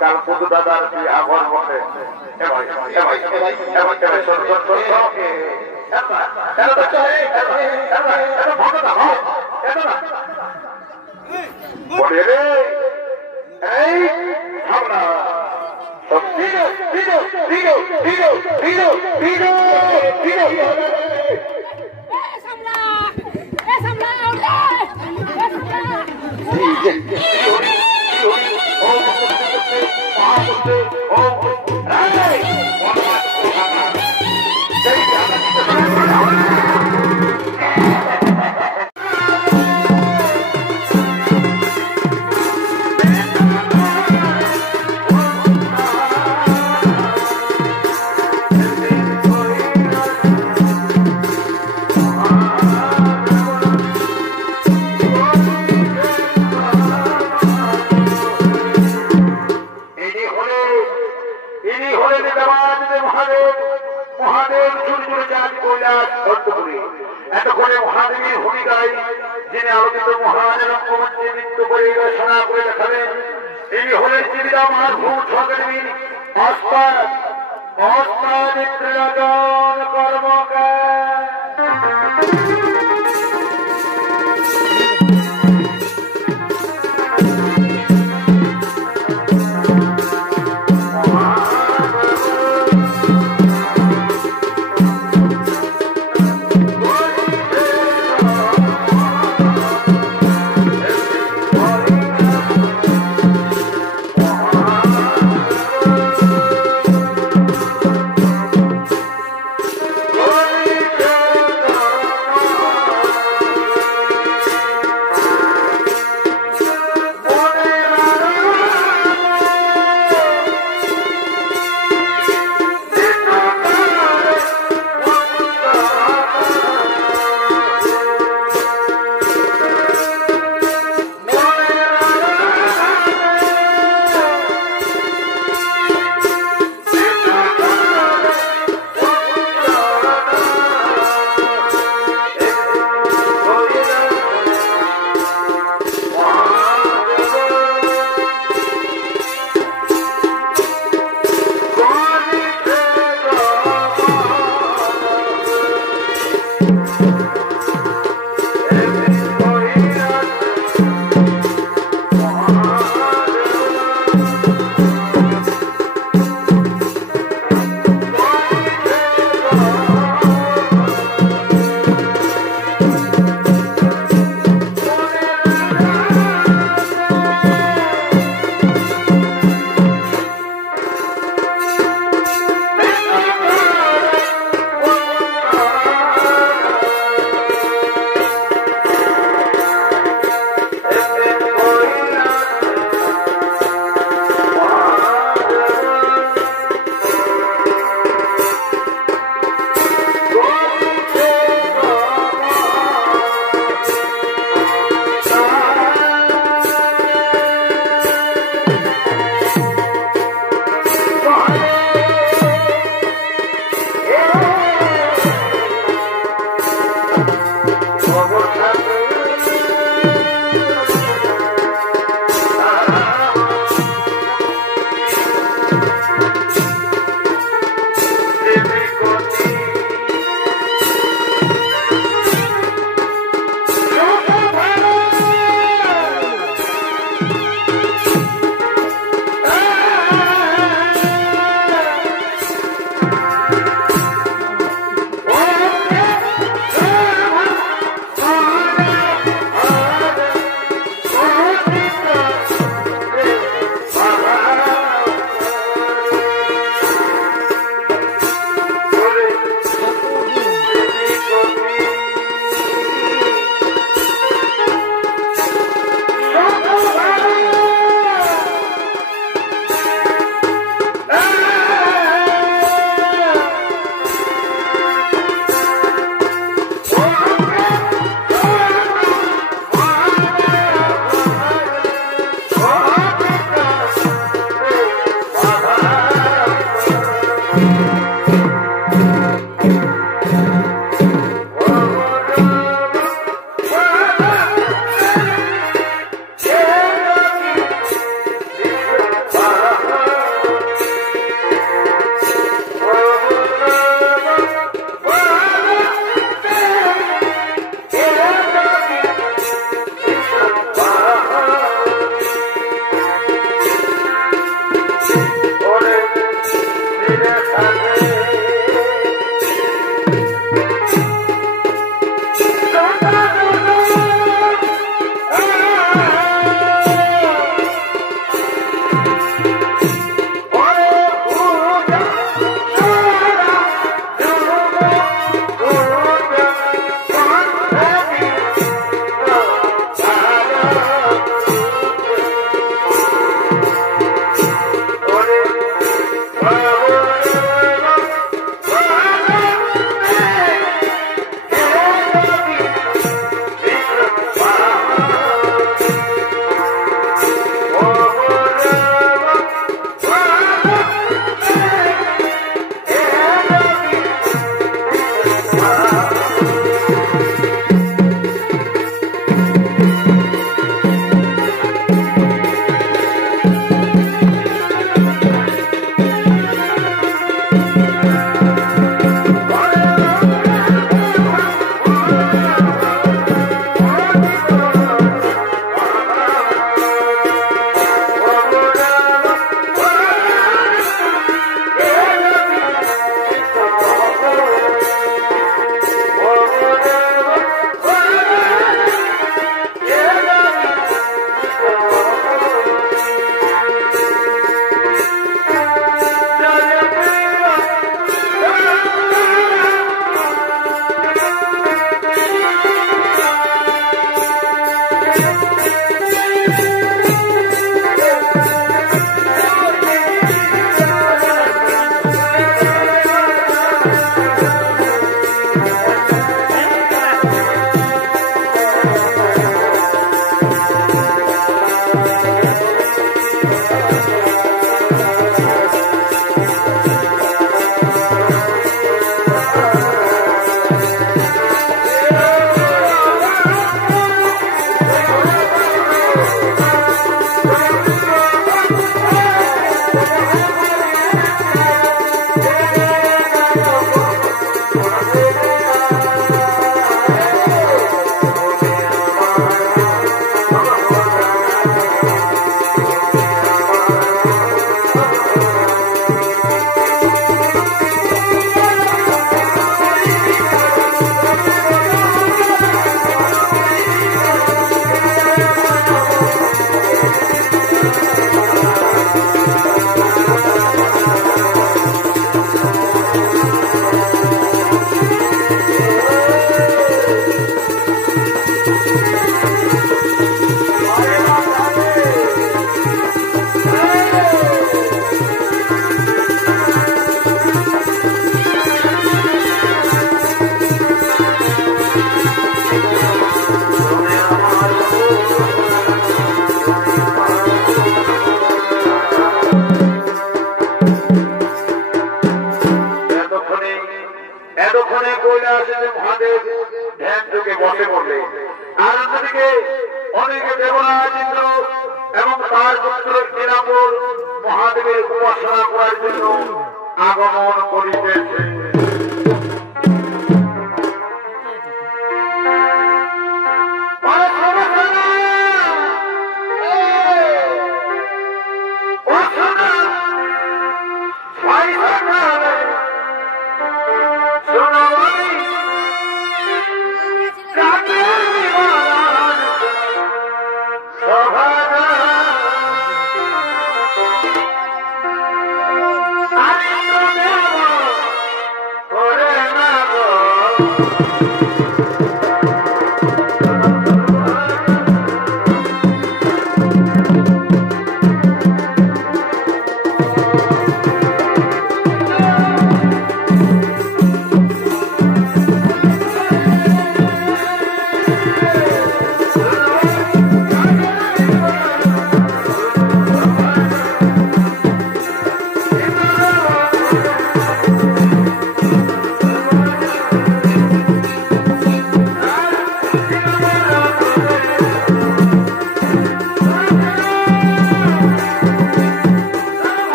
কাল পুদু দাদার বিয়া করব এতক্ষণে মহাদেবীর ভূমিকায় যিনি আলোকিত মহান রঙ্গমঞ্চে নৃত্য করে রচনা করে দেখাবেন তিনি হলেন জীবিকা মাধুর সরকারি কর্মকার।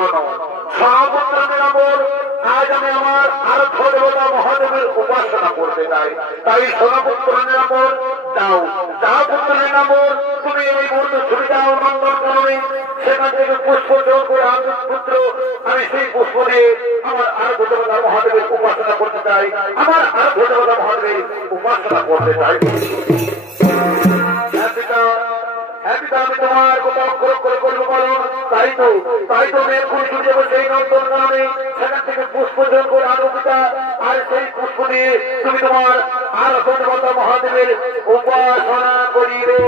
শোনো শোনো পুত্র নিরামর, আজ আমি আমার আরাধ্য দেবতা মহাদেবের উপাসনা করতে চাই। তাই শোনো পুত্র নিরামর, যাও যাও পুত্র নিরামর, তুমি এই মুহূর্তে ছুটে যাও নন্দন কাননে। সেখান থেকে পুষ্প জোর করে আমি পুত্র, আমি সেই পুষ্প দিয়ে আমার আরাধ্য দেবতা মহাদেবের উপাসনা করতে চাই, আমার আরাধ্য দেবতা মহাদেবের উপাসনা করতে চাই। আমি তোমার কথা অক্ষর করে করবো বলো, তাই তো আমি এখন ছুটে যাবো সেই নন্দন কাননে। সেখান থেকে পুষ্প জোর করে আনো পিতা, আর সেই পুষ্প দিয়ে তুমি তোমার আরাধ্য দেবতা মহাদেবের উপাসনা করিবে।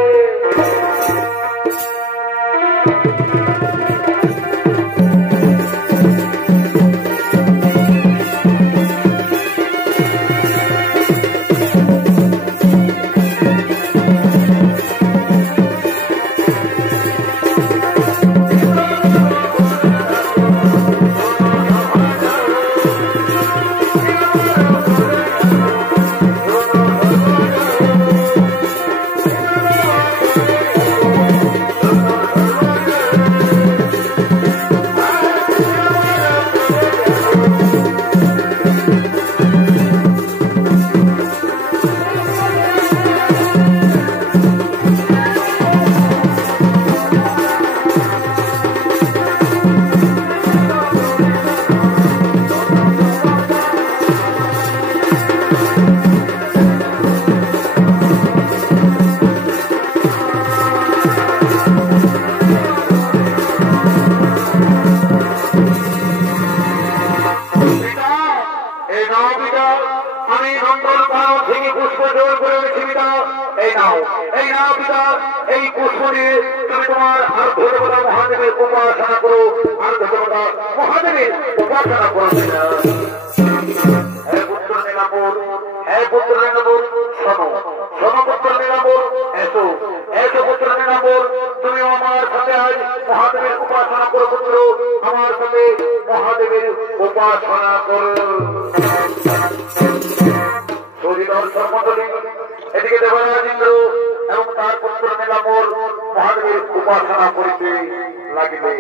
এই পুষ্প দিয়ে তুমি তোমার আরাধ্য দেবতা মহাদেবের উপাসনা করো, আরাধ্য দেবতা মহাদেবের উপাসনা করো। হে পুত্র নিরামর, হে পুত্র নিরামর, শোনো শোনো পুত্র নিরামর, এসো এসো পুত্র নিরামর, তুমি আমার সাথে আজ মহাদেবের উপাসনা করো পুত্র, আমার সাথে মহাদেবের উপাসনা করো। দর্শক মন্ডলী, এদিকে দেবরাজ ইন্দ্র এবং তার পুত্র নীলাম্বর মহাদেবের উপাসনা করিতে লাগিবে।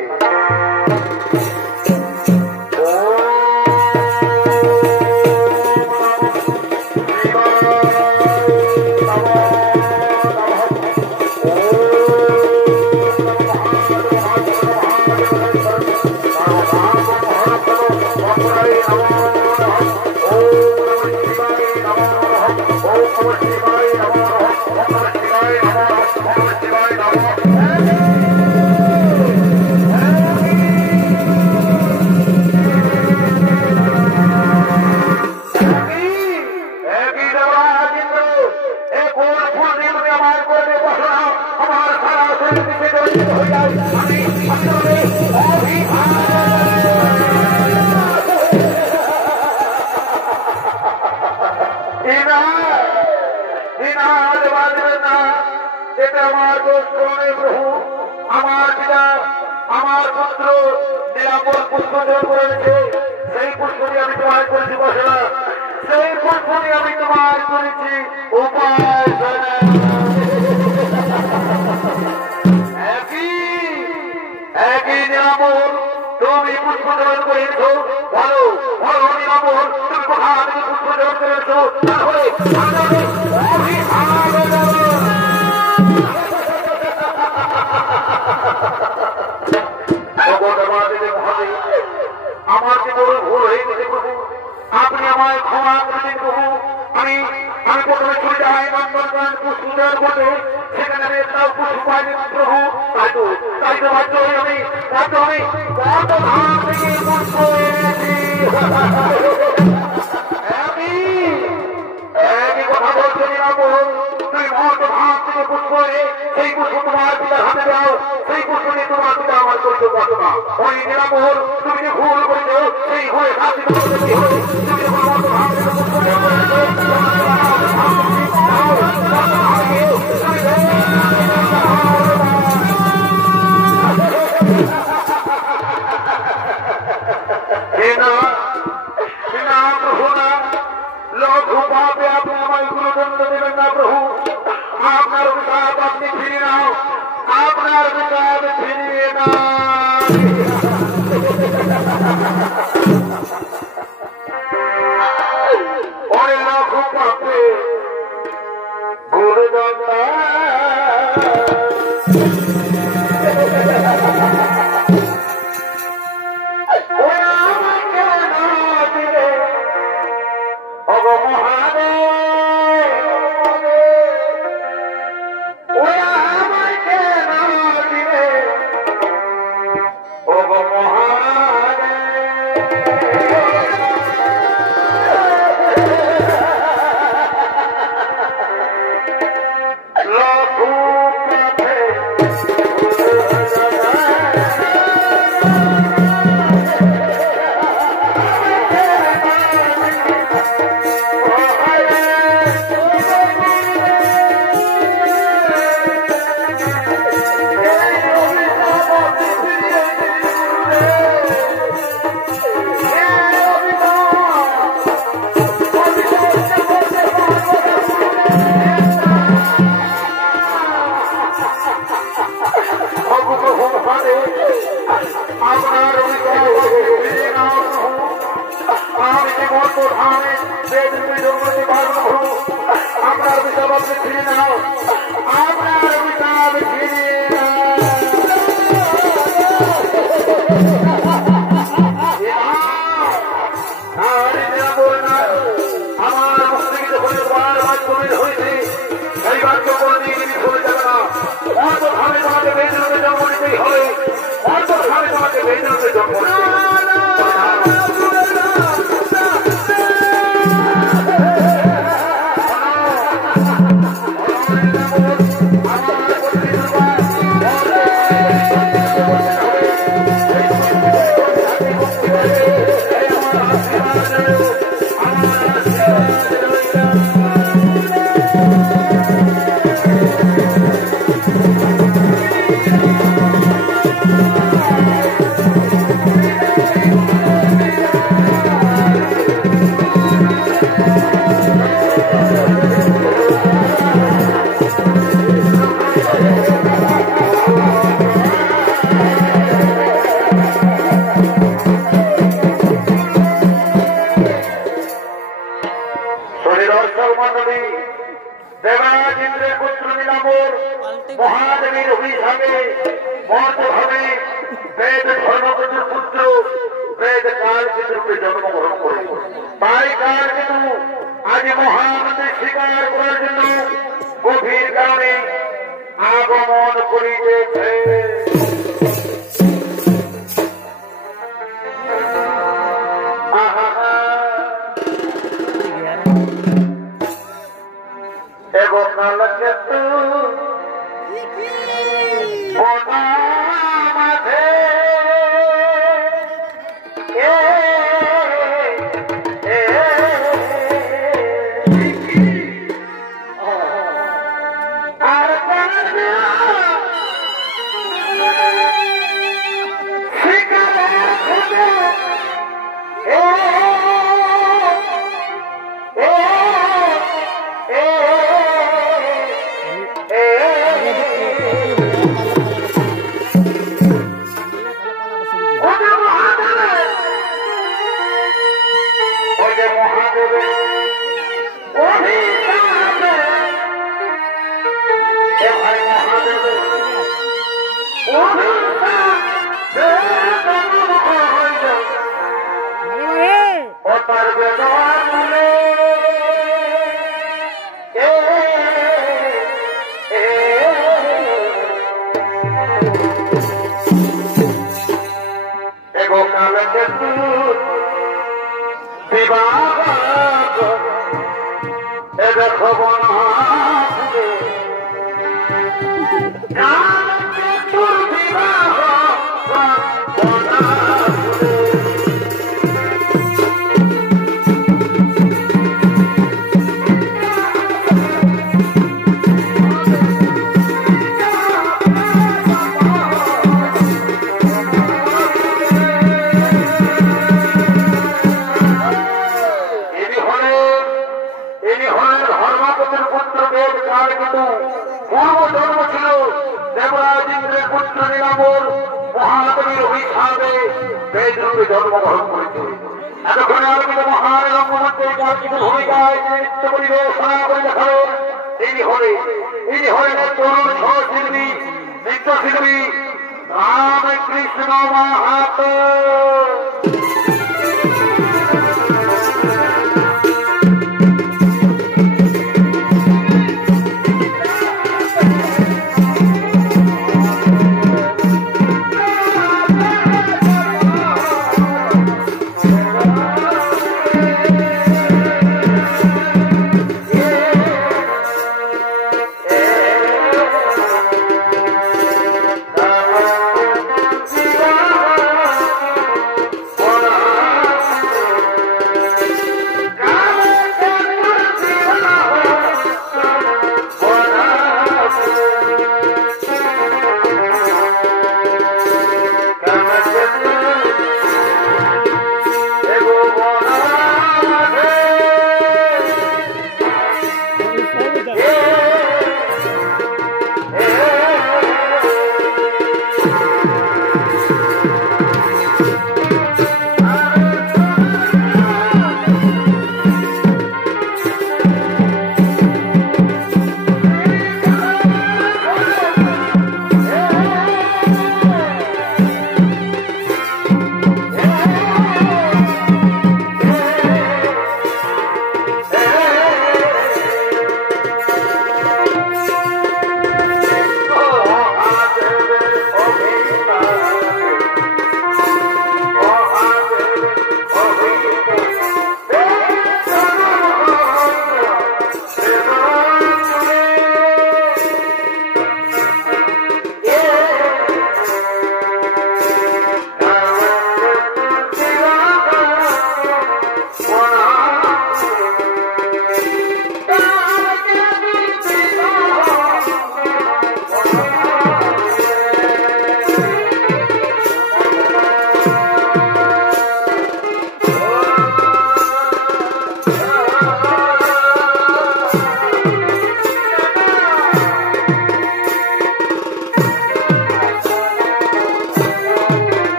আমার পিতা আমার পুত্র নীলাম্বর পুষ্প জোর করেছে, সেই পুষ্প দিয়ে আমি তোমার করেছি বসনা, সেই পুষ্প দিয়ে আমি তোমার করেছি উপাসনা। একই নীলাম্বর, তুমি পুষ্প জোর করেছো, ভালো ভালো নীলাম্বর, তুমি কোথা থেকে পুষ্প জোর করেছো, তাহলে আমার যে বড় ভুল হয়ে গেছে প্রভু, আপনি আমায় ক্ষমা করেছেন প্রভু। আমি প্রথমে চলে যাই নন্দনকানন পুষ্প জোর করতে, সেখানে আমি একটাও পুষ্প পাইনি প্রভু। তাই তো বাধ্য হয়ে আমি কত ধান থেকে পুষ্প এনেছি। একই কথা বলছে নীলাম্বর, তুমি মত ধান থেকে পুষ্প এনে সেই পুষ্প তোমার পিতার হাতে দাও, সেই পুষ্প নিয়ে তোমার পিতা আমার করতে পারতো না। ওই নীলাম্বর, তুমি যে ভুল করেছো সেই ভুলে শাস্তি করতে কি হবে? তুমি যখন মত ধান থেকে পুষ্প লঘু পাপে আপনি আমায় গুরুদণ্ড দেবেন না প্রভু। আপনার বিচার আপনি ফিরিয়ে নাও, আপনার বিচার ফিরিয়ে নাও। বাবাকে ফিরে নাও, আপনার অভিশাপ ফিরিয়ে আমার মুক্তিকে হয়ে বারবার কবির হয়েছে, এইবার তো কোনদিন চলে যাবে না। অর্থভাবে তোমাকে বেদনাতে জন্ম নিতেই হবে, অর্থভাবে তোমাকে বেদনাতে জন্ম নিতে দেবাজিন্দ্রের পুত্র নীলাম্বর মহাদেবীর অভিশাপে মর্ত ভাবে বেদ ধর্মকেতুর পুত্র বেদ কালকেতুরূপে জন্মগ্রহণ করে। তাই কালকেতু আজ মহানন্দে স্বীকার করার জন্য গভীর কারণে আগমন করিতেছে। এগো কালকেতু মাঝে জন্মগ্রহণ করেছে। এতক্ষণে আলোকিত মহান রঙ্গমঞ্চের কার্যকর ভূমিকায় নৃত্য পরিবেশনা করে দেখালেন ইনি হলেন তরুণ সহশিল্পী নৃত্যশিল্পী রামকৃষ্ণ মাহাতো।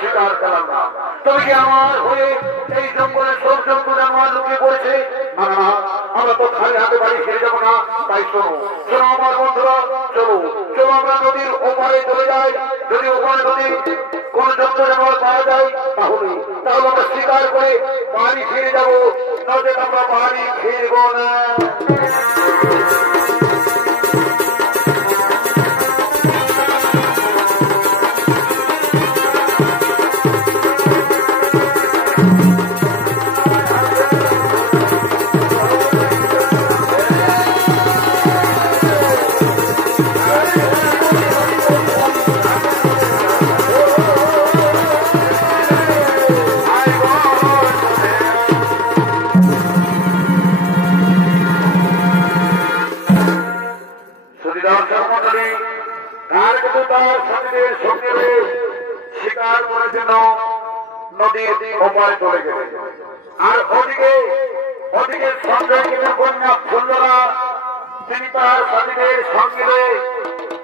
স্বীকার করলাম না। তবে কি আমার হয়ে এই জঙ্গলের সব জন্তু জানোয়ার লুকিয়ে পড়েছে? না না, আমরা তো খালি হাতে বাড়ি ফিরে যাবো না। তাই শোনো শোনো আমার বন্ধুরা, চলো চলো আমরা নদীর ওপারে চলে যাই। যদি ওপারে নদীর কোন জন্তু জানোয়ার পাওয়া যায় তাহলে তাহলে আমরা স্বীকার করে বাড়ি ফিরে যাবো, নদীতে আমরা বাড়ি ফিরবো না। শিকার করে যেন নদীর ওপারে চলে গেলে, আর ওদিকে ওদিকে সঞ্জয় কন্যা ফুল্লরা তিনি তার সাথীদের সঙ্গে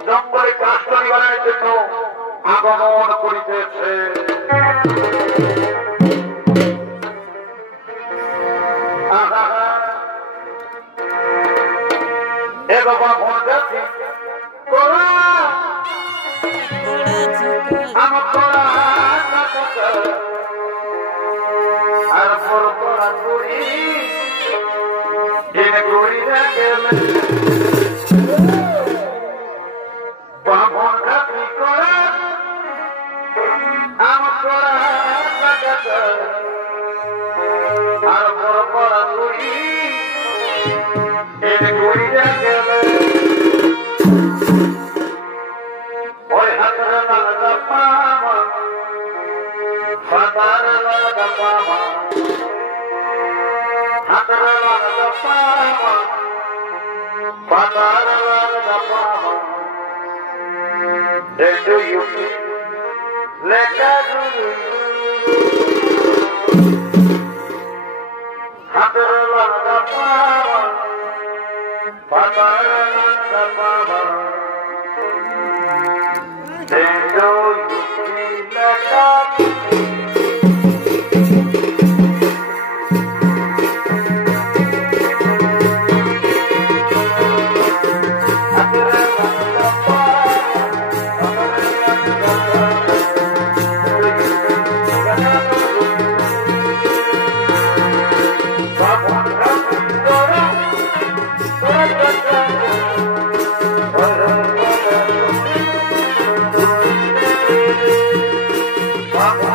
জঙ্গলে কাষ্ট নিবারণের জন্য আগমন করিতেছে। এ বাবা মনে যাচ্ছি আর বড় করা করি জেনে করি বামন খাতি করা আমার করা আর বড় করা করি জেনে করি গেলে ওই হাতের লাগা পামা ফাতার লাগা পামা হাতের লাগা পামা ফাতার লাগা পামা do you let that হাতের লাগা পামা ফাতার লাগা পামা do you let that Wow.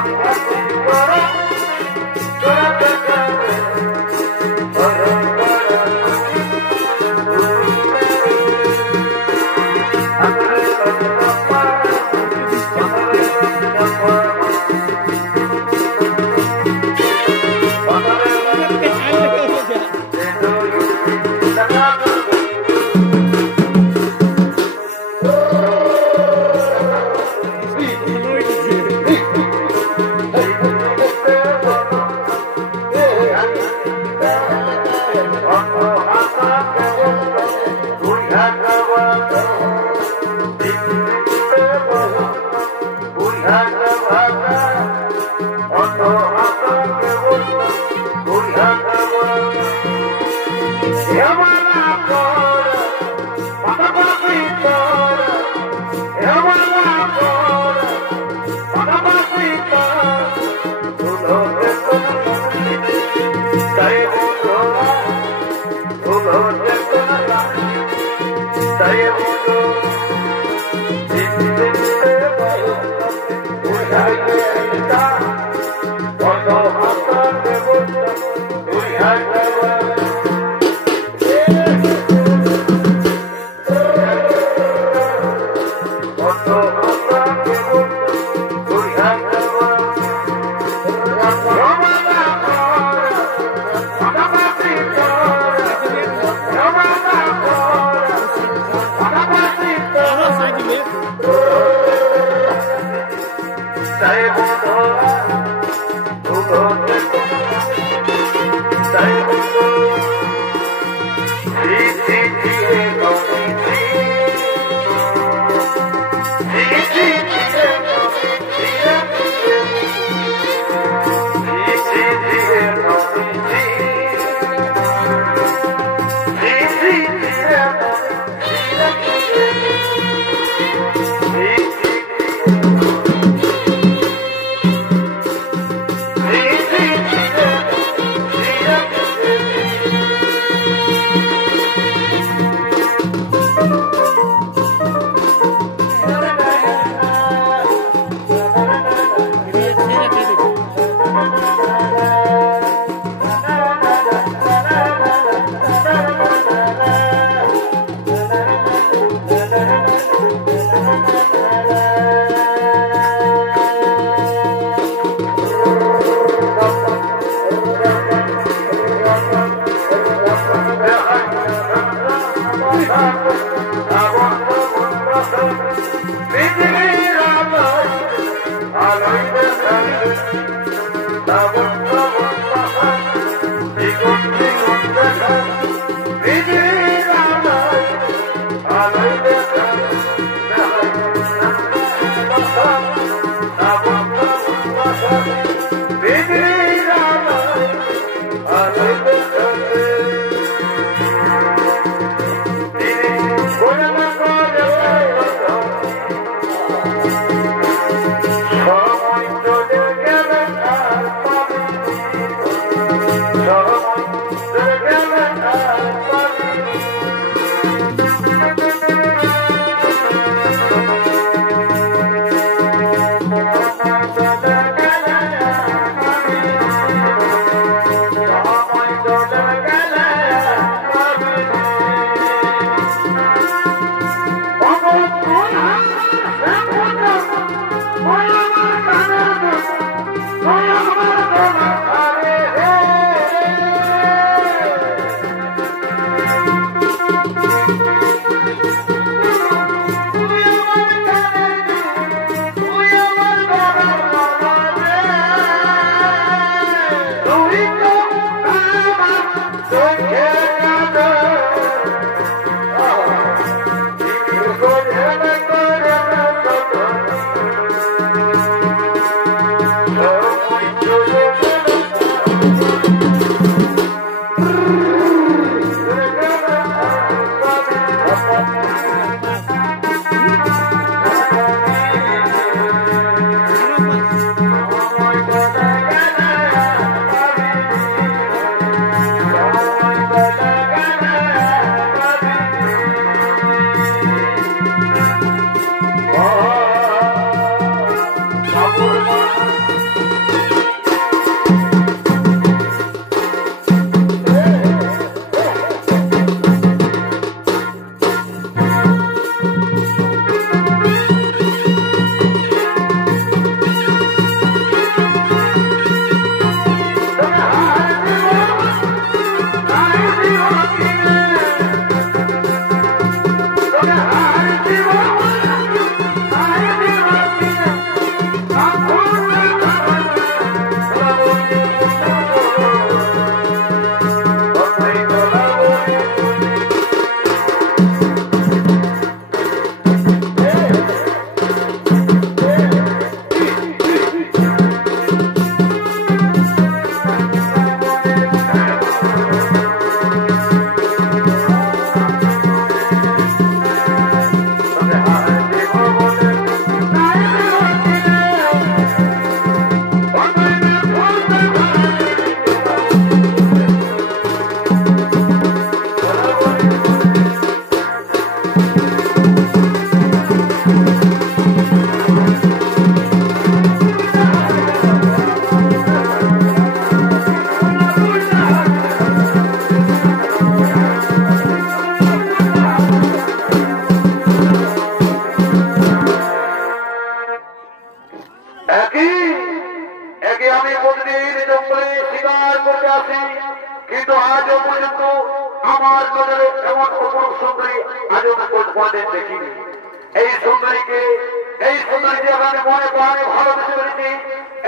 এই সুন্দরীকে আমি মনে প্রাণে ভালোবেসে ফেলেছি,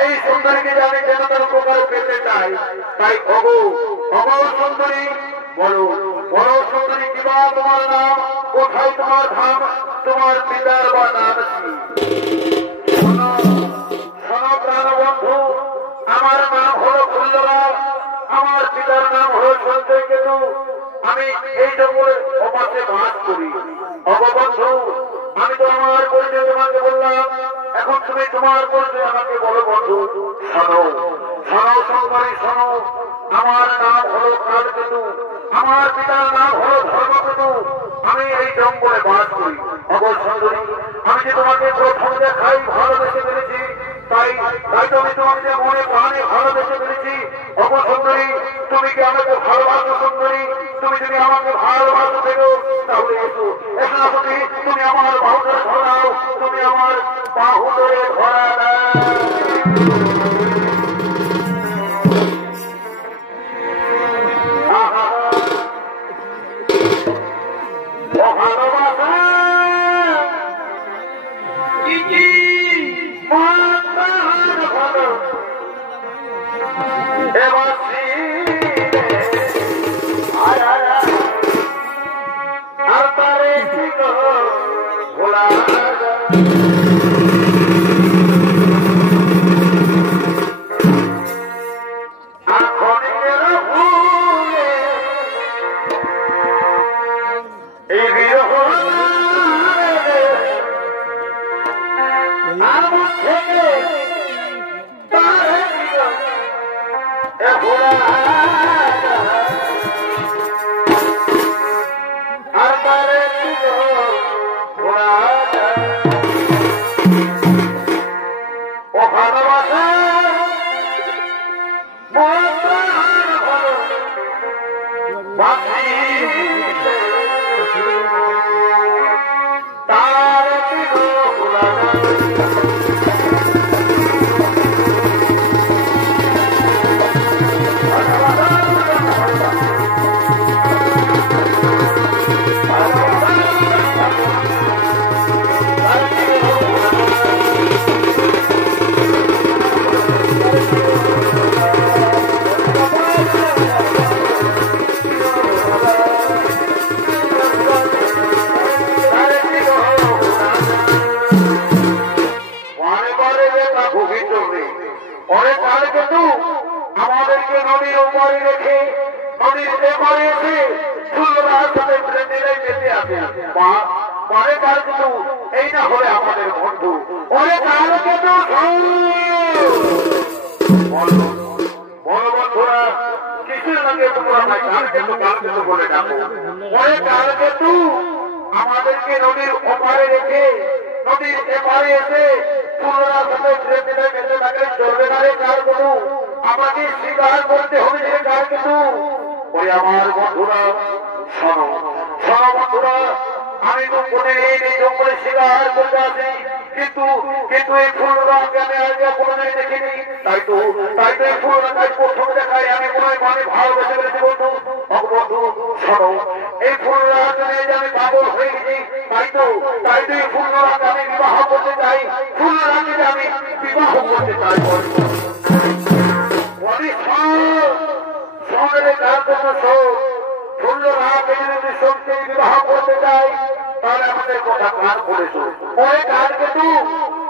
এই সুন্দরীকে আমি যেন তার উপকার পেতে চাই। তাই অগো সুন্দরী, বলো বড় সুন্দরী, কিবা তোমার নাম, কোথায় তোমার ধাম, তোমার পিতার বা নাম কি? শোনো প্রাণ বন্ধু, আমার নাম হলো ফুল্লরা, আমার পিতার নাম হলো সঞ্জয় কেতু। আমি এই জঙ্গলের অপাশে বাস করি। অববন্ধু, আমি তো আমার পরিচয় তোমাকে বললাম, এখন তুমি তোমার পরিচয় আমাকে বলো বন্ধু। শোনো সুন্দরী, শোনো, আমার নাম হলো কালকেতু, আমার পিতার নাম হলো ধর্মকেতু। আমি এই জঙ্গলে বাস করি। সুন্দরী, আমি যে তোমাকে প্রথম দেখাই ভালোবেসে ফেলেছি, তাই তো আমি তোমাকে মনে প্রাণে ভালোবেসে ফেলেছি। সুন্দরী, তুমি কি আমাকে ভালোবাসো? সুন্দরী, তুমি যদি আমাকে ভালোবাসো ফেরো, তাহলে এসো এসো না তুমি, তুমি আমার বাহু ধরে ধরাও, তুমি আমার বাহু ধরে ধরা আমাদেরকে নদীর উপরে রেখে নদীর এপারে এসে ফুল্লরার সাথে প্রেমীরাই যেতে আসে। পরে কাল কিন্তু এই না হলে আমাদের বন্ধু, পরে কাল কিন্তু বড় বন্ধুরা কিসের সঙ্গে তোমরা কাল কিন্তু বলে ডাকো। পরে কাল কিন্তু আমাদেরকে নদীর ওপারে রেখে নদীর এপারে এসে ফুল্লরার সাথে প্রেমীরাই যেতে থাকলে চলবে না রে কাল কিন্তু, আমাকে স্বীকার করতে হবে যে কাল কিন্তু। ওই আমার বন্ধুরা শোনো বন্ধুরা, আমি তো কোনদিন এই জঙ্গলে শিকার করতে আসি, কিন্তু এই ফুলরাকে আমি আগে কোনোদিন দেখিনি। তাই তো এই ফুলরাকে প্রথম দেখায় আমি মনে ভালোবেসে ফেলেছি বন্ধু। বন্ধু শোনো, এই ফুলরাকে আমি পাগল হয়ে গেছি। তাই তো এই ফুলরাকে আমি বিবাহ করতে চাই, ফুলরাকে আমি বিবাহ করতে চাই। বিবাহ করতে চাই, তাহলে আমাদের কথা কাজ করেছো। ওই কাজ কিন্তু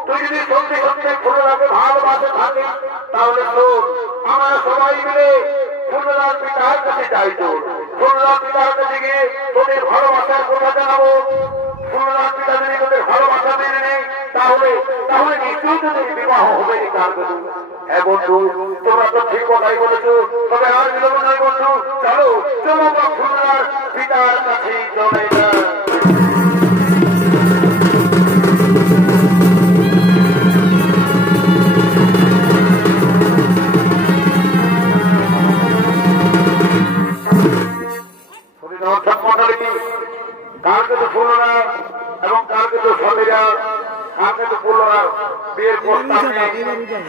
তুই যদি সত্যি সত্যি ফুলরাকে ভালোবাসে থাকি, তাহলে শোন, আমরা সবাই মিলে ফুলরার পিতার কাছে চাইতো। ফুলরার পিতার কাছে গিয়ে তোদের ভালোবাসার কথা জানাবো। ফুলরার পিতা যদি তোদের ভালোবাসা মেনে নেই, তাহলে নিশ্চয়ই তোদের বিবাহ হবে। কাজ করুন। হ্যাঁ বন্ধু, তোমরা তো ঠিক কথাই বলেছো, তবে আর বিলম্ব নয় বন্ধু, চলো ফুলরার পিতার কাছে চলে যা। কালকে তো ফুলরা এবং কালকে তো সন্ধ্যা, কালকে তো ফুলরা বিয়ের প্রস্তাব নিয়ে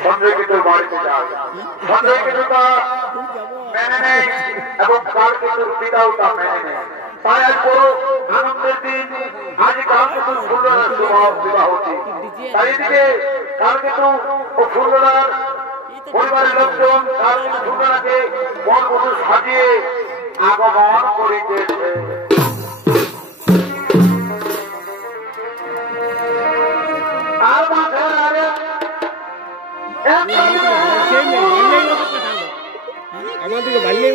সঞ্জয় কেতুর বাড়িতে যায়। সঞ্জয় কেতু তা মেনে নেই এবং কাল কেতুর পিতাও তা মেনে নেয়। তাই এক বড় আনন্দের দিন আজ কাল কিন্তু ফুলদার বিবাহ হচ্ছে। তাই এদিকে কাল কিন্তু ও ফুলদার পরিবারের লোকজন কাল কিন্তু ফুলদারাকে বনবধূ সাজিয়ে আগমন করিতেছে। আর মাঠের আগে আমাদেরকে ভালো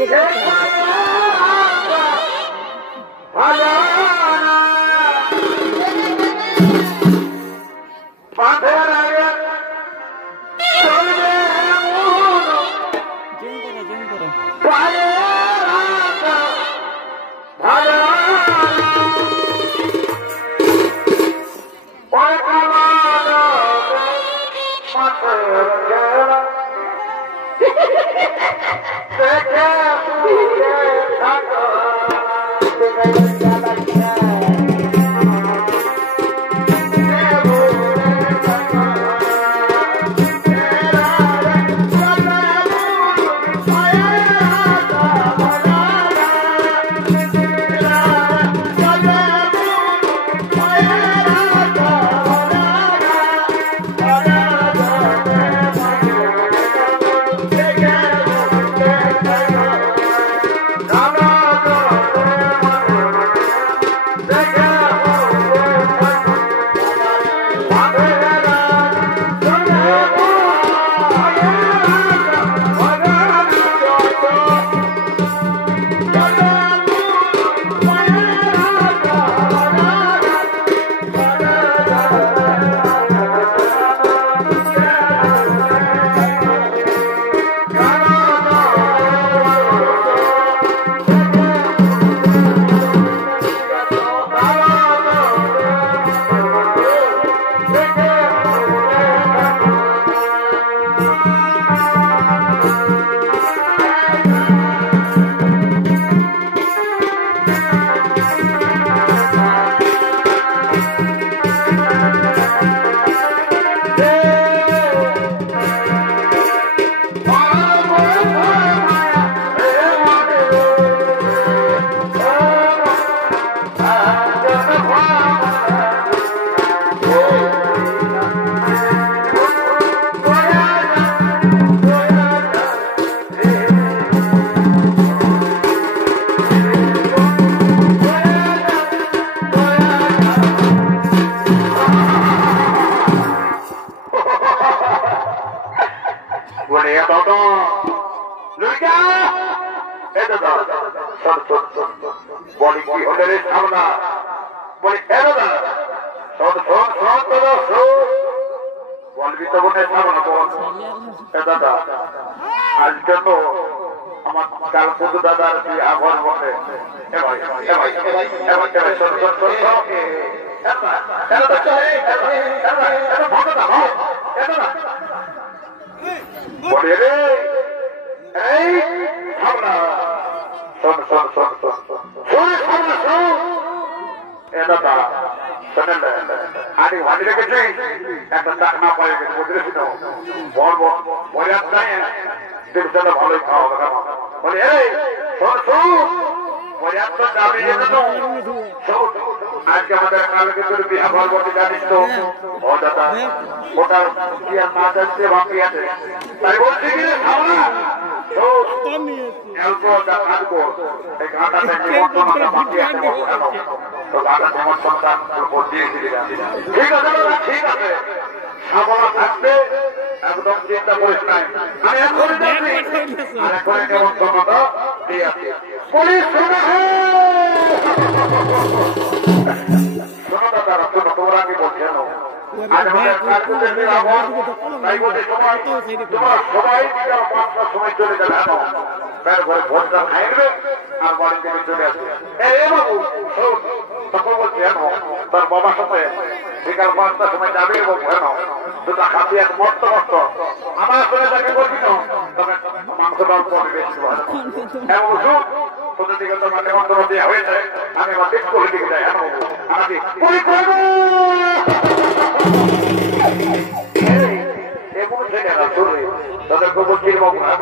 বলছে কেন শুনে তাদেরকে বলছি বাবু হ্যাঁ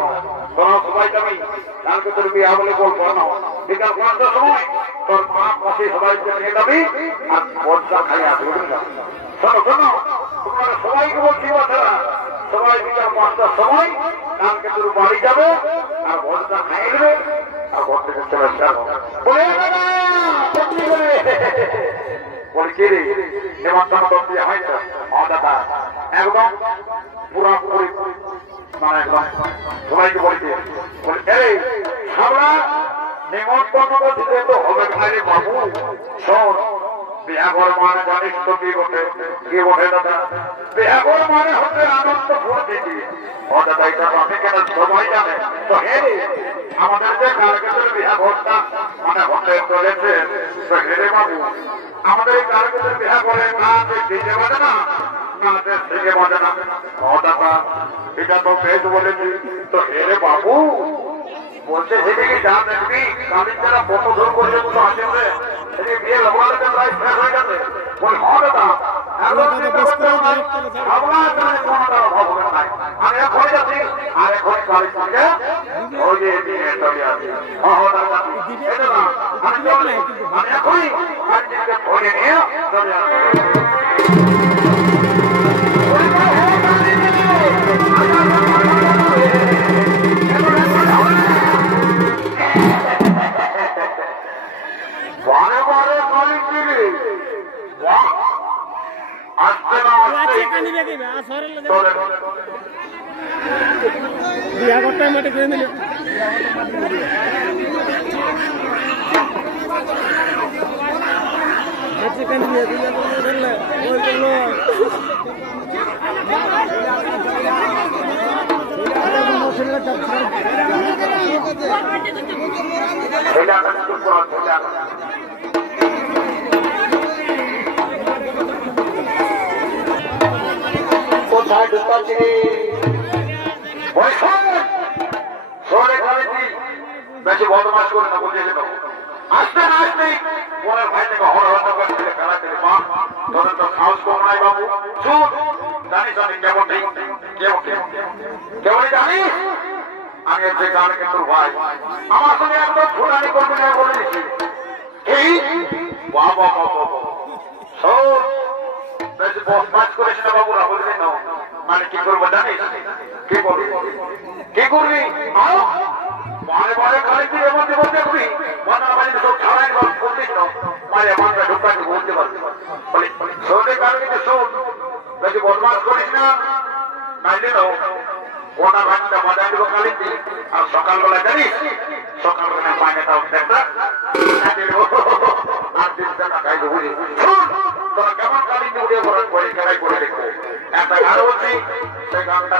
তোরা সবাই যাবি কালকে তোর বিয়ে বলে বলবো না বিকাল 5টার সময় তোর মা মাসি সবাই নিয়ে যাবি আর বর্ষা খাই আসবে বুঝলাম শোনো শোনো তোমরা সবাইকে বলছি বাচ্চারা সবাই বিকাল 5টার সময় কালকে তোর বাড়ি যাবে আর বর্ষা খাই নেবে আর ঘর থেকে চলে যাবো বলে বলে কে রে নেমন্তন্ন করতে হয়তো দাদা একদম পুরাপুরি মানে একদম সবাইকে বলছে বলে এই সামলা নেমন্তন্ন করতে তো হবে ভাই বাবু শোন বিয়াঘর মানে জানিস তো কি বটে দাদা বিয়াঘর মানে হচ্ছে আনন্দ ফুর্তি ও দাদা এটা আপনি কেন সবাই জানে তো হে আমাদের যে কালকের বিয়াঘরটা মানে হতে চলেছে তো হে রে বাবু আমাদের এই কালকের বিয়া করে না ডিজে বাজে না সিগে বাজে না ও দাদা এটা তো বেশ বলেছি তো হে রে বাবু বলছে সেদিকে যা দেখবি কালির যারা বন্ধুধর করছে তো আসবে সেদিকে বিয়ে লগড়ালে প্রায় শেষ হয়ে যাবে বল হ্যাঁ দাদা আমি এখন যাচ্ছি আর এখন কালির সঙ্গে ওই যে নিয়ে চলে আসি আমি এখনই কালিকে ধরে নিয়ে চলে আসি বিয়া করতে মাঠে করে দিল আচ্ছা কেন বিয়া করতে ধরলে ওই জন্য কোথায় ঢুকাচ্ছি বেশি বদমাস করে না বুঝে যেত আসতে না আসতেই মনের ভাই থেকে হর হর করে খেলা করে মা তোদের তো সাহস কম নাই বাবু চুপ জানিস আমি কেমন ঠিক কেমন জানিস আমি হচ্ছে গান কিন্তু ভাই আমার সঙ্গে একদম ফুলানি করবি না বলে দিচ্ছি এই বাবা সব বেশি বদমাস করিস না বাবুরা বুঝলি না মানে কি করবো জানিস কি করবি বারে বারে খালি তুই এমন জীবন দেখবি বানার বাড়ি সব ছাড়াই করতিস না মারে মানটা ঢুকাতে বলতে পারবি শোনে কারণ কিন্তু শোন বেশি বদমাস করিস না নাইলে না ওটা ভাতটা বাজাই দেবো কালিতে আর সকালবেলা জানিস সকালবেলা মাইনেটা একটা আর দিন টাকা খাইবো বুঝি তোরা কেমন কালিতে উড়িয়ে করে খেলাই করে দেখবো একটা গান বলছি সেই গানটা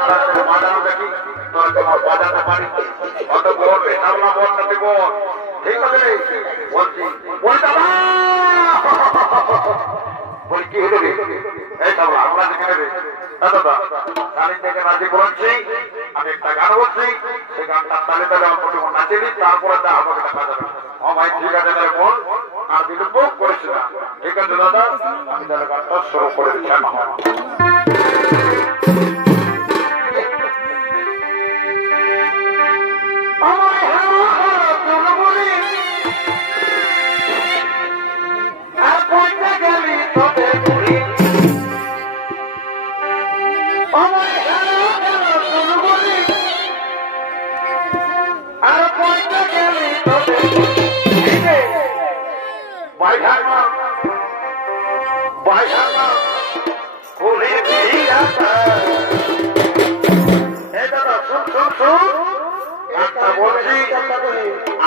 বাজানো দেখি তোরা তোমার বাজাতে পারি অত বলবে সামনা বল না দেব ঠিক আছে বলছি বলি কি হলো রে এই সব আমরা যেখানে রে দাদা কালিন থেকে নাচি বলছি আমি একটা গান বলছি সেই গানটা তালে তালে অল্প নাচিয়ে দিই তারপরে তা আমাকে দেখা যাবে ও ভাই ঠিক আছে তাহলে বল আর বিলম্ব করিস না ঠিক আছে দাদা আমি তাহলে গানটা শুরু করে দিচ্ছি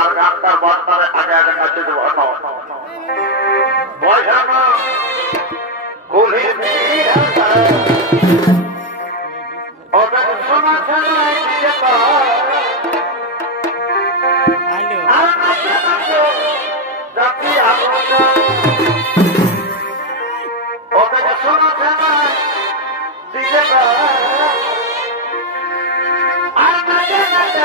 আর গানটার বর্তমানে আগে আগে নাচে দেবো বয়সানা গুলি শোনা ছাড়াই জাতি ওটাকে শোনা ছাড়াই দিকে আর নাচে নাচে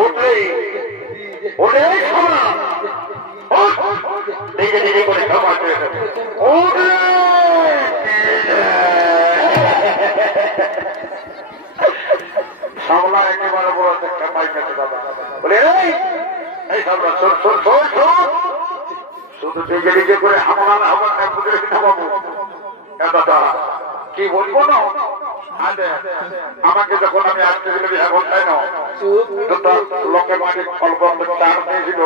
ওঠে ওঠে খাওয়া নিজে নিজে করে খাওয়া ওঠে সামলা একেবারে বড় একটা পাই খেতে দাদা বলে এই সামলা শোন শোন শোন শোন শুধু নিজে নিজে করে হামলা হবার না বুঝে খাওয়াবো দাদা কি বলবো না আমাকে যখন আমি আসতে দিলে বিহা করতাই না লোকে মাঝে অল্প চার নিয়েছিল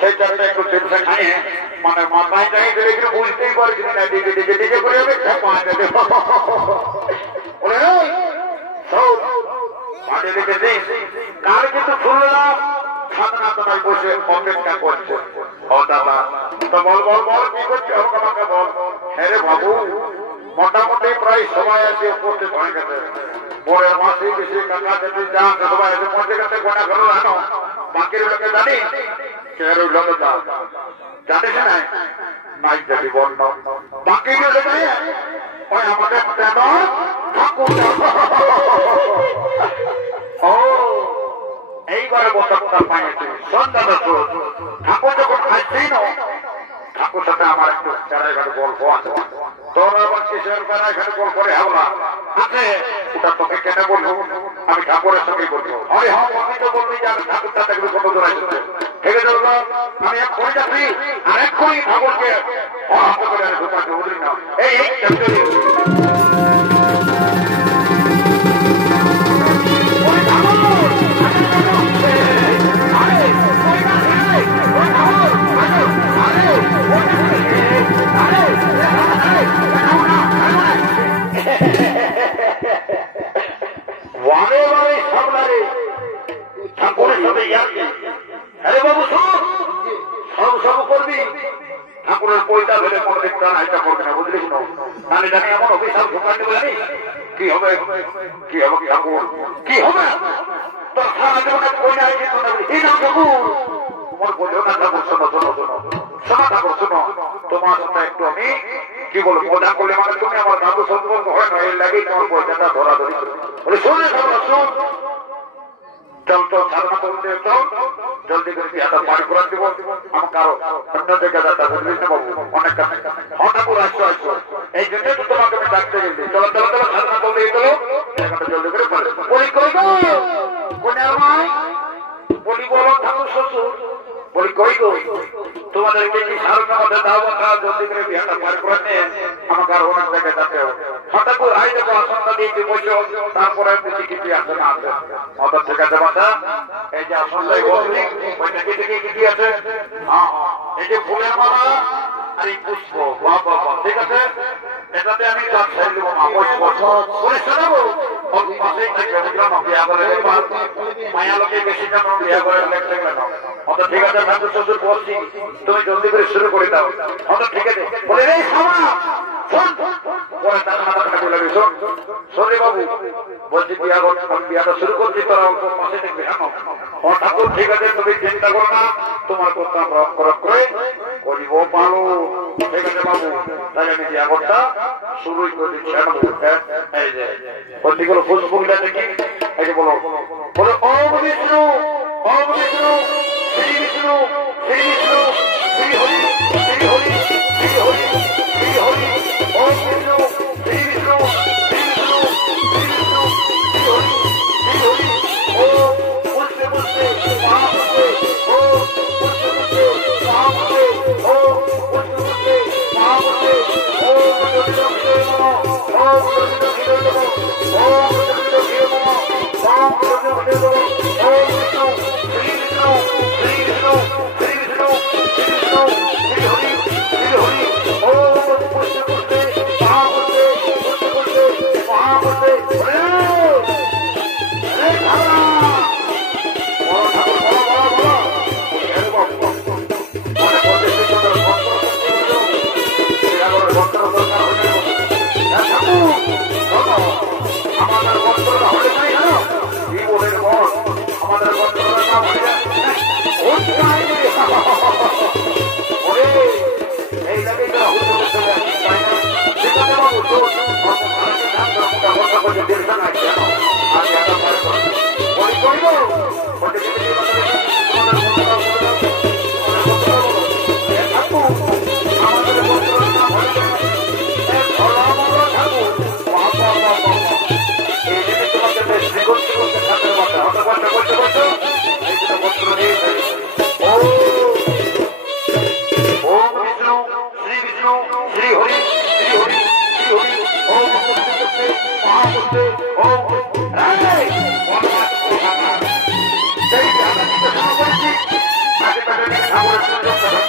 সেই চারটা একটু টেনশন নিয়ে মানে মাথায় চাই দিলে কিন্তু বুঝতেই পারছি না ডিজে ডিজে ডিজে করে আমি মাঝে মাঝে দেখেছি কার কিন্তু শুনলাম খাতনা তোমায় বসে অপেক্ষা করছে ও দাদা তো বল বল বল কি করছে আমাকে বল হ্যাঁ রে বাবু মোটামুটি প্রায় সবাই আছে পড়তে হয়ে গেছে পরের মাসে বেশি কাকা যদি যান সবাই এসে পৌঁছে গেছে গোটা গেল জানো বাকির লোকে জানি কে রইল জানিস না নাই জানি বর্ণ বাকি লোকে ওই আমাদের ও এইবারে বছরটা পাইছি সন্ধ্যা ঠাকুর যখন আসছেই না ঠাকুর সাথে আমার একটু চারাইঘাট গল্প আছে তোর আবার কিসের বেড়াইঘাট গল্প করে হাওলা আছে ওটা তোকে কেন বলবো আমি ঠাকুরের সঙ্গে বলবো আরে হ্যাঁ আমি তো বলবি যে ঠাকুরটা দেখবি কত দূর আসছে ঠিক আছে আমি এক করে যাচ্ছি আর এক করি ঠাকুরকে এই ঠাকুরের সাথে আরে বাবু সব সব করবি ঠাকুরের পয়সা ধরে কোনদিন প্রাণ হাইটা করবে না বুঝলি কোনো জানি জানি এমন অফিসার ঢোকান দেবো জানি কি হবে কি হবে ঠাকুর কি হবে তোর সারা জীবনে পয়সা হাইছে তো এই নাম ঠাকুর তোমার বলেও না ঠাকুর শোনো শোনো শোনো শোনো ঠাকুর শোনো তোমার সাথে একটু আমি কি বলবো মজা করলে মানে তুমি আমার দাদু সম্পর্ক হয় না এর লাগেই তোমার পয়সাটা ধরাধরি বলে শোনে ঠাকুর শোন চল চল সাধনা করতে চল জলদি করে বিহাটা পানি করে দিব আমাকে আরো অন্য জায়গায় যাতা বুঝলি না বাবু অনেক কাছে ঠাকুর আসছো আসছো এই জন্য তো তোমাকে আমি ডাকতে গেছি চলো চলো চলো সাধনা করলে চলো এখানটা জলদি করে বলি কই গো কোনে আমার বলি বলো ঠাকুর শ্বশুর বলি কই গো তোমাদেরকে কি সাধনার মধ্যে দাওয়া খাওয়া জলদি করে বিহাটা পানি করে নিয়ে আমাকে আরো অনেক জায়গায় যেতে হবে ঠাকুর আই দেখো আসনটা দিয়েছি বসে তারপরে বেশি কিছু আসে না আছে অত ঠিক আছে বাচ্চা এই যে আসনটাই বসলি ওইটা কি থেকে কি আছে হ্যাঁ এই যে ফুলের মালা আর এই পুষ্প বাহ বাহ বাহ ঠিক আছে এটাতে আমি চাপ ছেড়ে দেবো না পরিষ্কার দেবো পাশেই থাকবে বুঝলাম বিয়া করে মায়া লোকে বেশি যেন বিয়া করে লেখতে গেলে না অত ঠিক আছে ঠাকুর শ্বশুর বলছি তুমি জলদি করে শুরু করে দাও অত ঠিক আছে বলে রে খাওয়া শোন পরে তার মাথা খাটা বলে শোন শোনে বাবু বলছি বিয়াটা শুরু করছি তোরা অল্প পাশে দেখবি হ্যাঁ ঠাকুর ঠিক আছে তুমি চিন্তা করো না তোমার কথা রক করে করিব পালো ঠিক আছে বাবু তাই আমি বিয়াঘরটা শুরুই করে দিচ্ছি এই যে প্রতিগুলো ফুসফুকটা দেখি এই যে বলো বলো ওম বিষ্ণু শ্রী বিষ্ণু শ্রী বিষ্ণু শ্রী হরি শ্রী হরি শ্রী হরি শ্রী হরি ওম বিষ্ণু শ্রী বিষ্ণু শ্রী বিষ্ণু শ্রী বিষ্ণু শ্রী হরি শ্রী হরি ও বুঝতে বুঝতে মহাপুরুষে ও বুঝতে বুঝতে মহাপুরুষে ও বুঝতে বুঝতে মহাপুরুষে ও বুঝতে বুঝতে ও বুঝতে বুঝতে ও বুঝতে বুঝতে ও বুঝতে বুঝতে ও বিষ্ণু শ্রী বিষ্ণু শ্রী বিষ্ণু শ্রী বিষ্ণু শ্রী বিষ্ণু শ্রী হরি শ্রী হরি ও বুঝতে বুঝতে মহাপুরুষে বুঝতে বুঝতে মহাপুরুষে আমার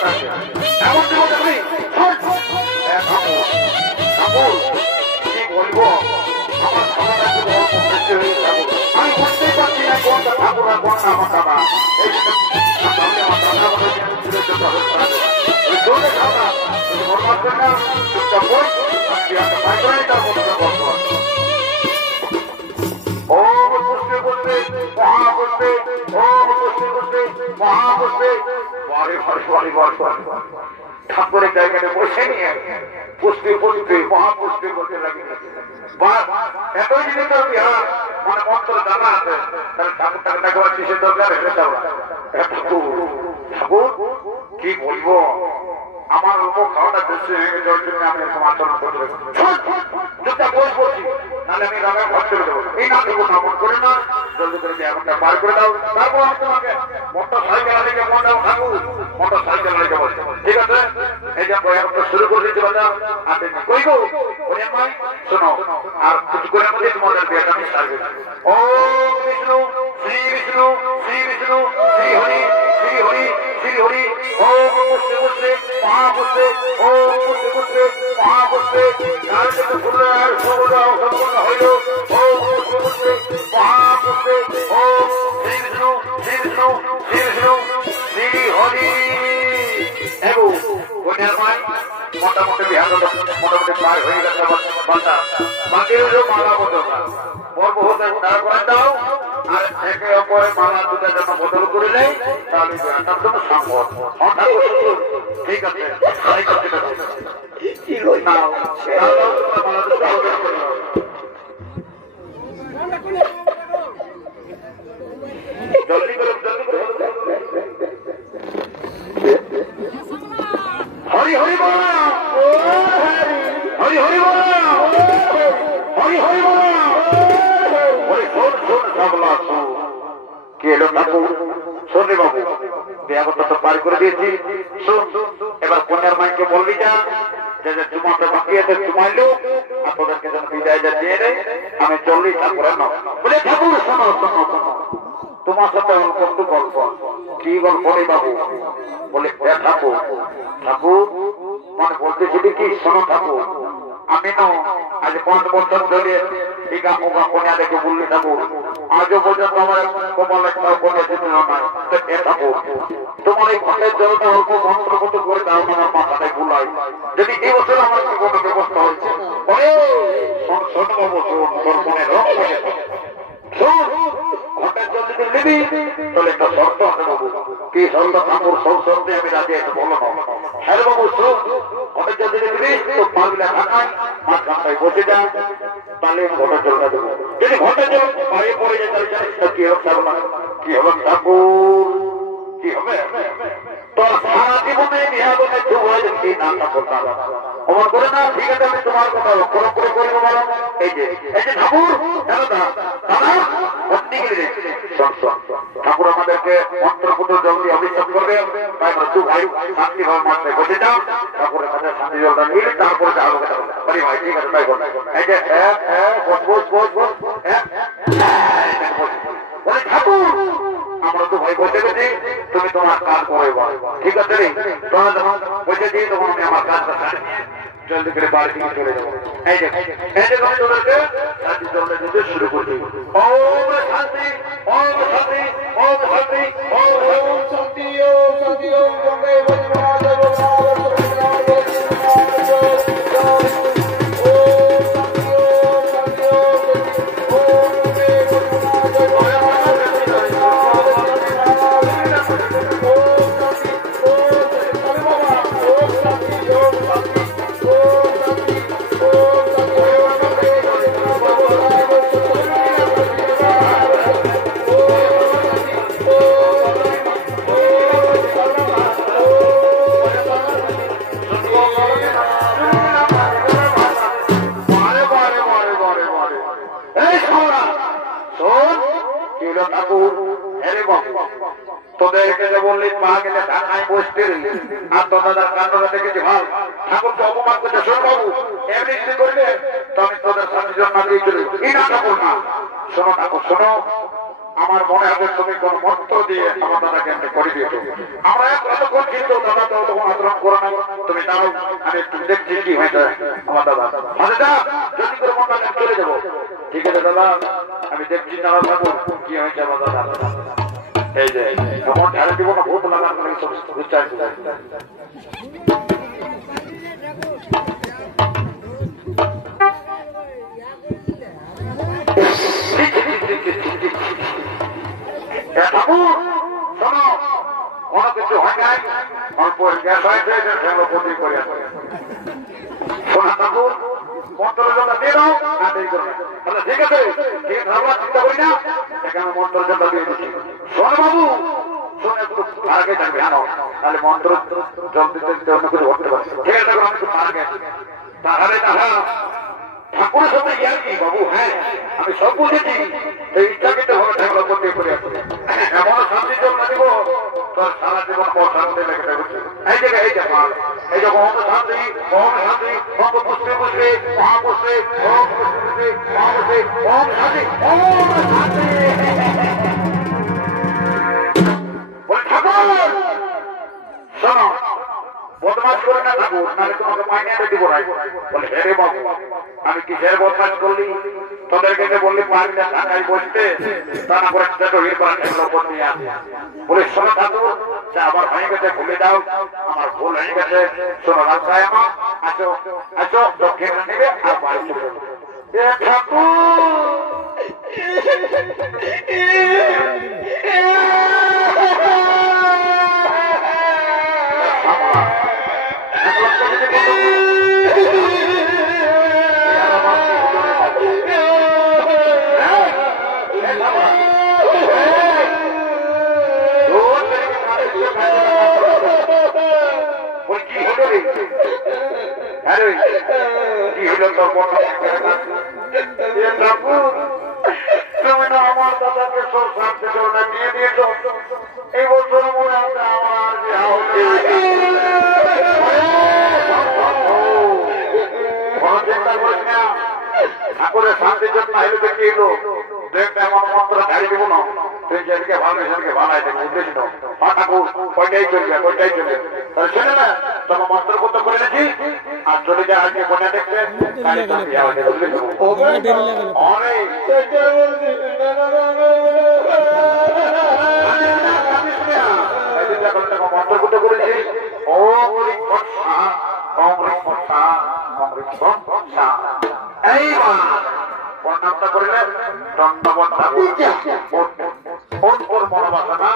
আছে এমন কি বলতে কি বলবো আমার খাবার আমি বুঝতেই পারছি না কোনটা ঠাকুর আর কোনটা আমার দাদা এই ঠাকুরের জায়গাটা বসে নিয়ে পুষ্টি পুষ্টি মহাপুষ্টি করতে লাগে এতই যদি তোর বিহার মানে মন্ত্র জানা আছে তাহলে ঠাকুর টাকা টাকা কিসের দরকার ঠাকুর কি বলবো আমার লোক খাওয়াটা বেশি হয়ে গেছে ওই জন্য আমি এরকম আচরণ করতে বই বলছি নাহলে আমি রাগা ঘর চলে দেবো এই না দেবো না মন করে না জলদি করে বিয়ারটা পার করে দাও তারপর আমি তোমাকে মোটর সাইকেল আলিকে মন্ডাও ঠাকুর মোটর সাইকেল আলিকে বলছি ঠিক আছে এই যে বয়ারটা শুরু করে দিতে বাজা আর কই গো ওরে মাই শোনো আর কিছু করে মধ্যে তোমাদের বিয়ারটা আমি সারবে ও বিষ্ণু শ্রী বিষ্ণু শ্রী বিষ্ণু শ্রী হরি শ্রী হরি শ্রী হরি ও মুসে মুসে মহাপুষ্পে ও মুসে মুসে মহাপুষ্পে যার থেকে ফুলের সৌদাও সম্পন্ন হইল ও মুসে মুসে মহাপুষ্পে ও শ্রী বিষ্ণু শ্রী বিষ্ণু শ্রী বিষ্ণু শ্রী হরি এবং কন্যার মাই মোটামুটি বিহার মোটামুটি প্রায় হয়ে গেছে বাচ্চা বাকি হলো মালা বদল পর্ব হতে তারা করে দাও আর একে অপরে মালা দুটার জন্য বদল করে নেই তাহলে বিহারটার জন্য সম্ভব ঠিক আছে জলদি করে হরি হরি বলা হরি হরি বলা হরি হরি বলা কি এলো ঠাকুর শোনে বাবু বিয়াগরটা তো পার করে দিয়েছি শোন এবার কন্যার মাইকে বলবি যা যে চুমাটা বাকি আছে চুমাইলো আর তোদেরকে যেন বিদায় যা দিয়ে দেয় আমি চললি ঠাকুরের নাম বলে ঠাকুর শোনো শোনো শোনো তোমার সাথে কত গল্প কি গল্প রে বাবু বলে ঠাকুর ঠাকুর মানে বলতেছিলি কি শোনো ঠাকুর আমি না আজ 5 বছর ধরে টিকা মোকা কোনা দেখে বললি ঠাকুর আজও পর্যন্ত আমার কপাল একটা কোনে দিতে না ঠাকুর তোমার এই ঘটের জলটা অল্প মন্ত্রগত করে দাও আমার মাথাটায় গুলাই যদি এই বছর আমার কোনো ব্যবস্থা হয়েছে শোন বাবু শোন তোর মনে রং শোন ঘটের জল যদি নিবি তাহলে একটা শর্ত আছে বাবু কি শর্ত ঠাকুর সব শর্তে আমি রাজি আছে বলো না হ্যাঁ বাবু শোন ঘটের জল যদি নিবি তো পাগলা ঢাকায় মাঝখানটায় বসে যা তাহলে ঘটের জলটা দেবো যদি ঘটের জল পায়ে পড়ে যায় তাহলে কি হবে কি হবে ঠাকুর কি হবে তোর সারা জীবনে বিহাগনে এই নামটা করতাম অমন করে না ঠিক আছে আমি তোমার কথা লক্ষ্য করে করবো বলো এই যে ঠাকুর ঠাকুর আমাদেরকে মন্ত্রপুত্র জল দিয়ে অভিষেক করবে তাই আমরা দু ভাই শান্তি ভাবে মাত্রায় বসে যাও ঠাকুরের কাছে শান্তি জলটা নিলে তারপরে যাবো বলি ভাই ঠিক আছে তাই বল এই যে বলে ঠাকুর আমরা তো ভাই বসে গেছি তুমি তোমার কাজ করে বল ঠিক আছে রে তোমার যখন বসে দিই তখন আমি আমার কাজটা সারি জলদি করে বাড়ি থেকে চলে যাবো এই যে আমি তোদেরকে শান্তি জলটা দিতে শুরু করে দিই ওম শান্তি ওম শান্তি ওম শান্তি ওম শান্তি ওম শান্তি ওম গঙ্গে তোদেরকে যে বললি পা গেলে ঢাকায় বসতে আর তোদের কান্ডটা দেখেছি ভাল ঠাকুরকে অপমান করছে শোন বাবু এমনি যদি করবে তো আমি তোদের সাথে জন্য দিয়ে চলে এই না ঠাকুর না শোনো ঠাকুর শোনো আমার মনে হবে তুমি কোন মন্ত্র দিয়ে আমার দাদাকে এমনি করে দিয়েছো। আমরা এতক্ষণ কিন্তু দাদা তো তখন আন্দোলন করে না, তুমি দাও আমি একটু দেখছি কি হয়েছে আমার দাদা। দাদা যদি করে মন রাখেন চলে যাবো। ঠিক আছে দাদা আমি দেখছি দাদা ঠাকুর কি হয়েছে আমার দাদা। এই যে তখন ঢালে দিব না, ভূত লাগার করে সব উচ্চারিত ঠাকুর শোনো, কোনো কিছু হয় নাই, অল্প গ্যাস হয়েছে সেগুলো বন্দি করে আসবে। শোনা ঠাকুর মন্ত্রের জন্য দিয়ে দাও, না দেরি করবে। ঠিক আছে ঠিক ভাবনা চিন্তা করি না, সেখানে মন্ত্রের জন্য দিয়ে দিচ্ছি। শোন বাবু শোনে একটু আগে থাকবে, হ্যাঁ তাহলে মন্ত্র জল দিতে দিতে অন্য কিছু করতে পারছি। ঠিক আছে আমি একটু আগে তাহলে তাহা ঠাকুরের সাথে ইয়ার কি বাবু। হ্যাঁ আমি সব বুঝেছি, এই ইচ্ছাকৃত ভাবে ঠাকুর করতে করে এমন শান্তি জল না দিব তোর সারা জীবন শান্তি লেগে থাকছে। এই জায়গায় এই জায়গা এই যে ওম শান্তি ওম শান্তি ওম পুষ্পে পুষ্পে মহাপুষ্পে ওম পুষ্পে মহাপুষ্পে ওম শান্তি ওম শান্তি। বলে ঠাকুর শোনো বদমাস করে না ঠাকুর, নাহলে তোমাকে মাইনে দিব নাই। বলে হে রে বাবু আমি কিসের বদমাস করলি, তোদেরকে বললি পারবি না ঢাকায় বসতে, তা না করে বলে শোনো ঠাকুর যা আবার হয়ে গেছে ভুলে যাও, আমার ভুল হয়ে গেছে। শোনো রাস্তায় আমার আসো আসো দক্ষিণে নেবে আর বাড়ি চলে যাবো। ঠাকুর কি হলো তোর তুমি না আমার দাদাকে সব শান্তি জলটা দিয়ে দিয়েছ, এই বছর মনে আছে আমার কোনো চিন্তা করিস না। ঠাকুরের শান্তির জন্য হেলে দেখে এলো দেখবে আমার মন্ত্র ধারি দেবো না, তুই যেদিকে ভালো সেদিকে ভালাই দেবে উদ্দেশ্য না। ঠাকুর ওইটাই চলবে ওইটাই চলবে। তাহলে শুনে না তোমার মন্ত্র করতে করে নিচ্ছি আর চলে যা আজকে কন্যা দেখতে মন্ত্র করতে করেছি। এইবার প্রণামটা করলে দণ্ডবত মনোবাসনা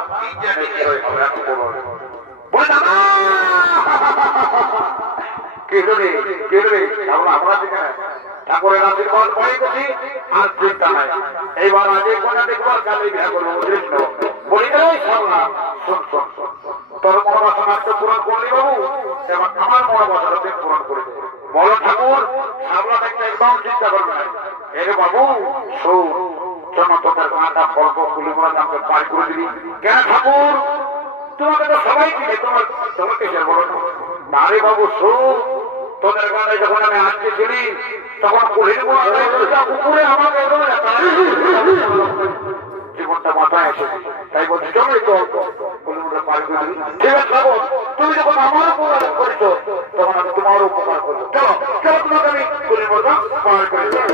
ঠাকুরের আশীর্বাদ পরে করছি আর চিন্তা নাই। এইবার আজকে কোনা দেখবার কালে বিয়া করবো বলি তোর মনোবাসনা পূরণ করলি বাবু, এবার আমার মনোবাসনা পূরণ করে দেবো। বলো ঠাকুর সামলা দেখতে একদম চিন্তা করবে না। এরে বাবু শোন শোনো তোদের গাঁটা ফল্প কুলিমোড়া নামকে পার করে দিবি কেন ঠাকুর? তোমাকে তো সবাই চিনে, তোমার তোমাকে বলো না রে বাবু শোন তোদের গাঁটায় যখন আমি আসতেছিলি তখন কুলিমোড়া কুকুরে আমাকে জীবনটা মাথায় আসে, তাই বলছি চলোই তো কুলিমোড়া পার করে দিবি। ঠিক আছে বাবু তুমি যখন আমার উপকার করেছো তখন আমি তোমার উপকার করবো। চলো চলো তোমাকে আমি কুলিমোড়া পার করে দেবো।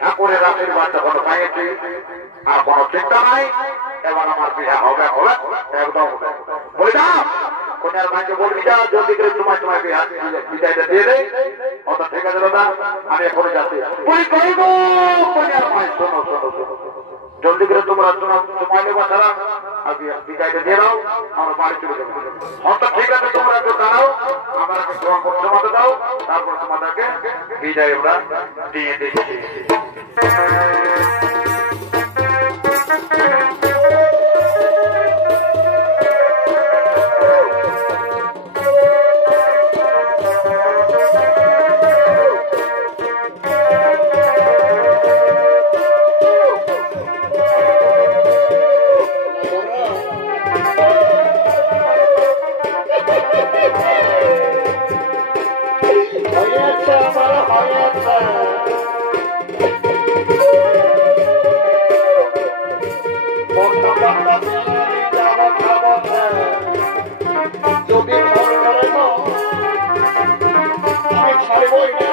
ঠাকুরের আশীর্বাদ যখন পাইছি আর কোনো চিন্তা নাই, এবার আমার বিয়ে হবে হবে একদম বলি না কন্যার ভাইকে বলবি যা জলদি করে তোমার তোমার বিদায়টা দিয়ে দেয়। অত ঠিক আছে দাদা আমি এখনো যাচ্ছি। কন্যার ভাই শোনো শোনো শোনো জলদি করে তোমরা সময় নেবা ছাড়া আর বিদায়টা দিয়ে দাও, আমার বাড়ি চলে যাবো। অত ঠিক আছে তোমরা একটু দাঁড়াও, আমাকে তোমাকে দাও, তারপর তোমাদেরকে বিদায় আমরা দিয়ে দিচ্ছি। যদি মন করে না আমি ছাড়বই না।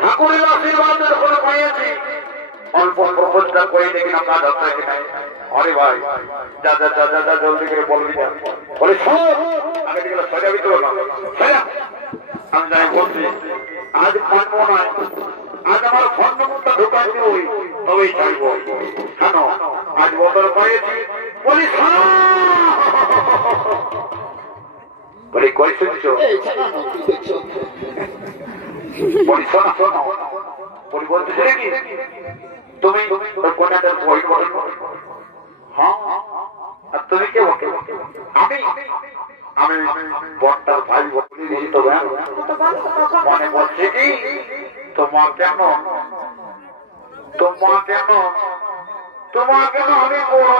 ঠাকুরের আশীর্বাদ যখন পাইয়াছি অল্প প্রপোজটা করে দেখি না কাজ হচ্ছে কিনা। আরে ভাই যা যা যা যা যা জলদি করে বলবি না বলে সব আগে দিকে সজাবি তো না আমি যাই বলছি আজ মানবো না, আজ আমার স্বর্ণমুখটা ঢোকাই দিবই তবেই ছাড়বো। কেন আজ বদল পাইয়েছি বলি বলি করেছো বলি শোনা শোনো বলি বলতেছে কি তুমি কোনটার বই করো? হ্যাঁ আর তুমি কে বকে? আমি আমি বড়টার ভাই বলে দিয়েছি তো মনে বলছে কি তোমার কেন তোমার কেন তোমার কেন আমি বড়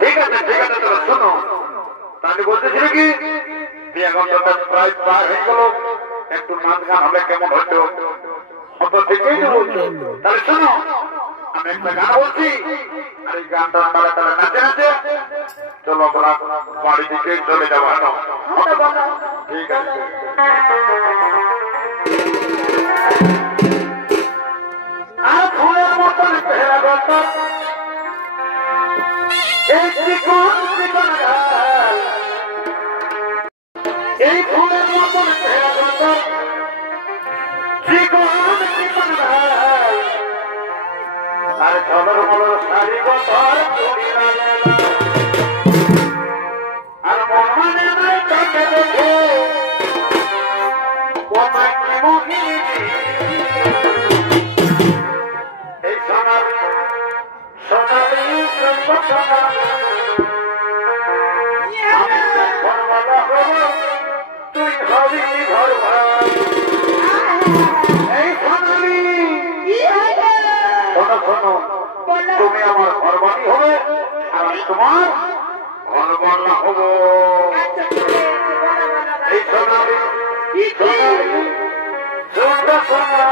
ঠিক আছে ঠিক আছে তোরা শোনো তাহলে বলতেছিল কি বিয়ে ঘন্টা প্রায় প্রায় হয়ে গেল, একটু নাচ গান হলে কেমন হতো হতো থেকেই বলছো। তাহলে শোনো আমি একটা গান বলছি আর এই গানটা তারা তারা নাচে নাচে চলো আমরা বাড়ি দিকে চলে যাবো। ঠিক আছে আর ফুলের মতন পেহরা করতো এই ত্রিকোণ ত্রিকোণ ঘাল, এই ফুলের মতন পেহরা করতো ত্রিকোণ ত্রিকোণ ঘাল, আর ঝলর মলর শাড়ি বছর আর মন মানে নাই তাকে দেখে কোথায় কি মুখি এই সোনার সোনালি সোনা আমি ঘরওয়ালা হব তুই হবি ঘরওয়ালা। এই সোনালি শোনো শোনো তুমি আমার ঘরবাড়ি হবে আর আমি তোমার ঘরওয়ালা হব। এই সোনালি সোনালি সোনা সোনা